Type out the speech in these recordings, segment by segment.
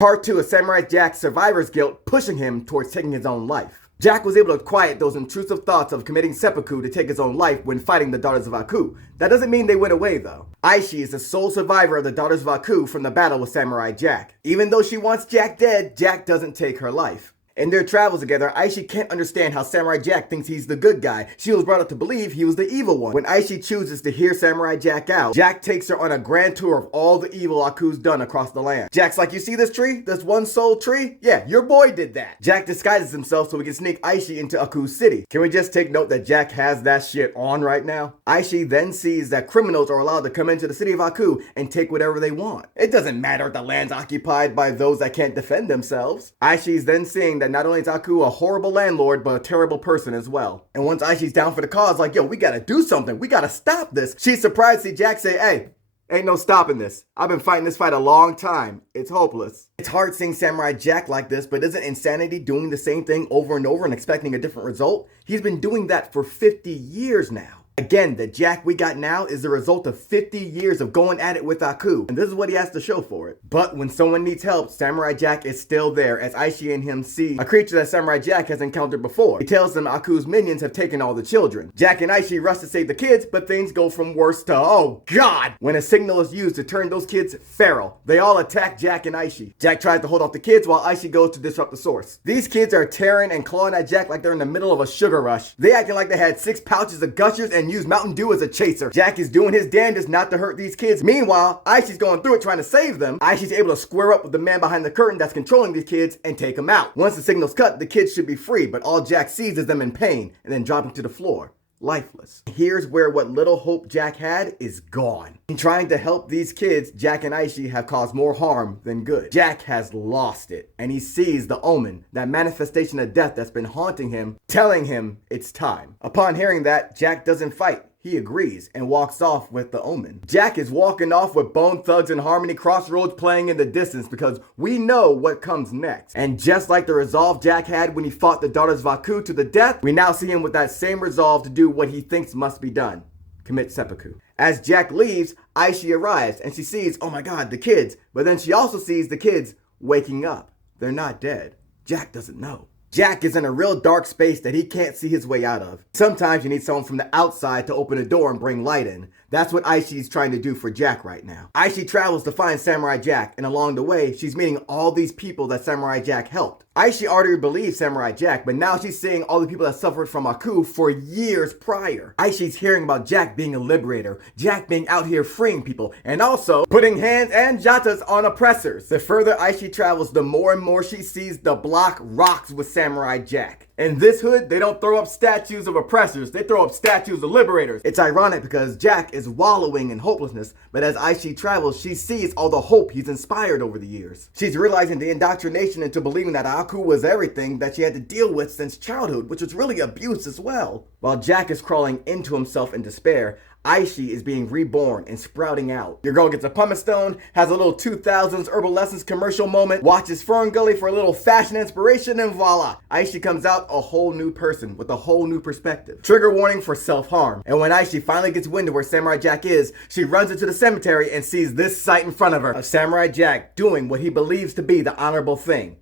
Part 2 of Samurai Jack's survivor's guilt pushing him towards taking his own life. Jack was able to quiet those intrusive thoughts of committing seppuku to take his own life when fighting the Daughters of Aku. That doesn't mean they went away though. Ashi is the sole survivor of the Daughters of Aku from the battle with Samurai Jack. Even though she wants Jack dead, Jack doesn't take her life. In their travels together, Ashi can't understand how Samurai Jack thinks he's the good guy. She was brought up to believe he was the evil one. When Ashi chooses to hear Samurai Jack out, Jack takes her on a grand tour of all the evil Aku's done across the land. Jack's like, you see this tree? This one soul tree? Yeah, your boy did that. Jack disguises himself so he can sneak Ashi into Aku's city. Can we just take note that Jack has that shit on right now? Ashi then sees that criminals are allowed to come into the city of Aku and take whatever they want. It doesn't matter if the land's occupied by those that can't defend themselves. Ashi's then seeing that not only is Aku a horrible landlord, but a terrible person as well. And once Ashi's down for the cause, like, yo, we gotta do something. We gotta stop this. She's surprised to see Jack say, hey, ain't no stopping this. I've been fighting this fight a long time. It's hopeless. It's hard seeing Samurai Jack like this, but isn't insanity doing the same thing over and over and expecting a different result? He's been doing that for 50 years now. Again, the Jack we got now is the result of 50 years of going at it with Aku, and this is what he has to show for it. But when someone needs help, Samurai Jack is still there, as Ashi and him see a creature that Samurai Jack has encountered before. He tells them Aku's minions have taken all the children. Jack and Ashi rush to save the kids, but things go from worse to, oh god! When a signal is used to turn those kids feral, they all attack Jack and Ashi. Jack tries to hold off the kids while Ashi goes to disrupt the source. These kids are tearing and clawing at Jack like they're in the middle of a sugar rush. They acting like they had 6 pouches of Gushers and use Mountain Dew as a chaser. Jack is doing his damnedest not to hurt these kids. Meanwhile, Aishi's going through it trying to save them. Aishi's able to square up with the man behind the curtain that's controlling these kids and take them out. Once the signal's cut, the kids should be free, but all Jack sees is them in pain and then dropping to the floor, lifeless. Here's where what little hope Jack had is gone. In trying to help these kids, Jack and Ashi have caused more harm than good. Jack has lost it, and he sees the omen, that manifestation of death that's been haunting him, telling him it's time. Upon hearing that, Jack doesn't fight. He agrees and walks off with the omen. Jack is walking off with Bone Thugs and Harmony Crossroads playing in the distance because we know what comes next. And just like the resolve Jack had when he fought the Daughters of Aku to the death, we now see him with that same resolve to do what he thinks must be done. Commit seppuku. As Jack leaves, Ashi arrives and she sees, oh my god, the kids. But then she also sees the kids waking up. They're not dead. Jack doesn't know. Jack is in a real dark space that he can't see his way out of. Sometimes you need someone from the outside to open a door and bring light in. That's what Aishi's trying to do for Jack right now. Aishi travels to find Samurai Jack, and along the way, she's meeting all these people that Samurai Jack helped. Aishi already believed Samurai Jack, but now she's seeing all the people that suffered from Aku for years prior. Aishi's hearing about Jack being a liberator, Jack being out here freeing people, and also putting hands and jatas on oppressors. The further Aishi travels, the more and more she sees the block rocks with Samurai Jack. In this hood, they don't throw up statues of oppressors, they throw up statues of liberators. It's ironic because Jack is wallowing in hopelessness, but as Aishi travels, she sees all the hope he's inspired over the years. She's realizing the indoctrination into believing that Aku was everything that she had to deal with since childhood, which was really abuse as well. While Jack is crawling into himself in despair, Aishi is being reborn and sprouting out. Your girl gets a pumice stone, has a little 2000s Herbal Lessons commercial moment, watches Fern Gully for a little fashion inspiration, and voila! Aishi comes out a whole new person with a whole new perspective. Trigger warning for self-harm. And when Aishi finally gets wind of where Samurai Jack is, she runs into the cemetery and sees this sight in front of her of Samurai Jack doing what he believes to be the honorable thing.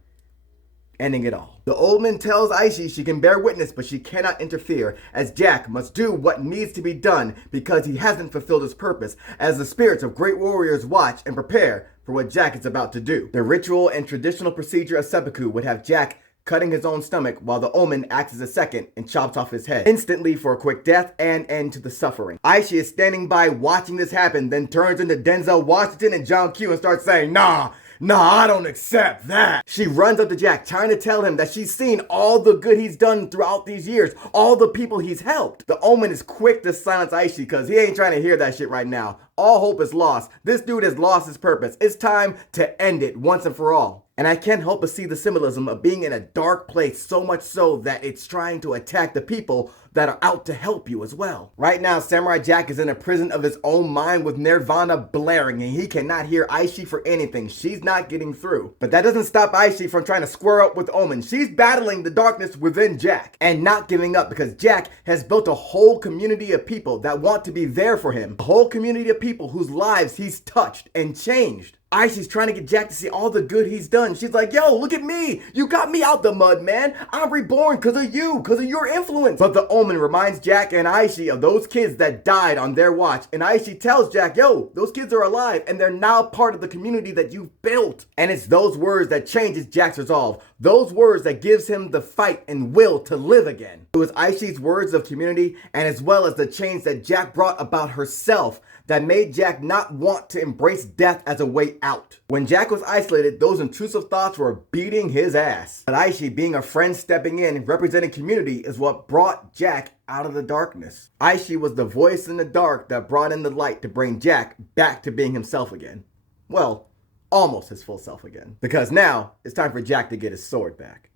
Ending it all. The old man tells Aishi she can bear witness, but she cannot interfere, as Jack must do what needs to be done because he hasn't fulfilled his purpose, as the spirits of great warriors watch and prepare for what Jack is about to do. The ritual and traditional procedure of seppuku would have Jack cutting his own stomach while the omen acts as a second and chops off his head instantly for a quick death and end to the suffering. Aishi is standing by watching this happen, then turns into Denzel Washington and John Q and starts saying, Nah, I don't accept that. She runs up to Jack, trying to tell him that she's seen all the good he's done throughout these years, all the people he's helped. The omen is quick to silence Aishi because he ain't trying to hear that shit right now. All hope is lost. This dude has lost his purpose. It's time to end it once and for all. And I can't help but see the symbolism of being in a dark place, so much so that it's trying to attack the people that are out to help you as well. Right now, Samurai Jack is in a prison of his own mind with Nirvana blaring, and he cannot hear Aishi for anything. She's not getting through. But that doesn't stop Aishi from trying to square up with Omen. She's battling the darkness within Jack and not giving up because Jack has built a whole community of people that want to be there for him. A whole community of people whose lives he's touched and changed. Aishi's trying to get Jack to see all the good he's done. She's like, yo, look at me. You got me out the mud, man. I'm reborn because of you, because of your influence. But the omen reminds Jack and Aishi of those kids that died on their watch. And Aishi tells Jack, yo, those kids are alive and they're now part of the community that you've built. And it's those words that changes Jack's resolve. Those words that gives him the fight and will to live again. It was Aishi's words of community and as well as the change that Jack brought about herself that made Jack not want to embrace death as a way out. When Jack was isolated, those intrusive thoughts were beating his ass. But Aishi, being a friend stepping in, representing community, is what brought Jack out of the darkness. Aishi was the voice in the dark that brought in the light to bring Jack back to being himself again. Well, almost his full self again. Because now, it's time for Jack to get his sword back.